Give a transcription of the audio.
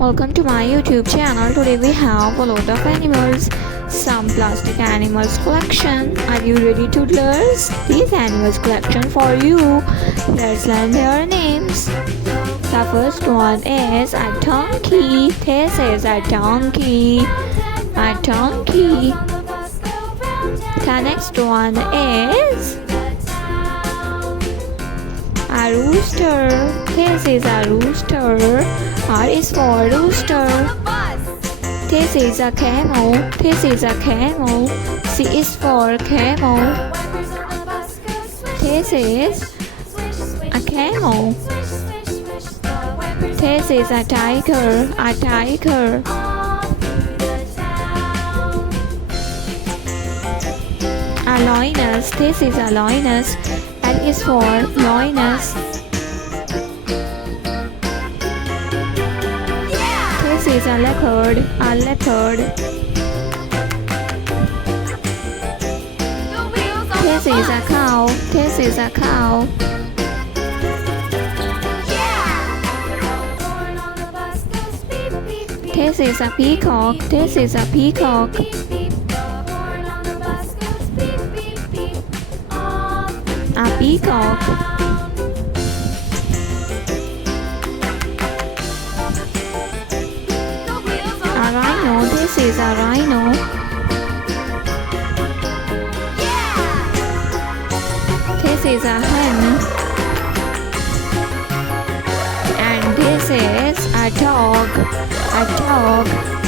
Welcome to my YouTube channel. Today we have a lot of animals, some plastic animals collection. Are you ready, toddlers? These animals collection for you. Let's learn their names. The first one is a donkey. This is a donkey. A donkey. The next one is a rooster. This is a rooster. R is for rooster. This is a camel. This is a camel. C is for camel. This is a camel. This is a tiger. A tiger. A lioness. This is a lioness. L is for lioness. This is a leopard. A leopard. This is a cow. This is a cow. This is a peacock. This is a peacock. A peacock. A rhino. This is a rhino. This is a hen. And this is a dog. A dog.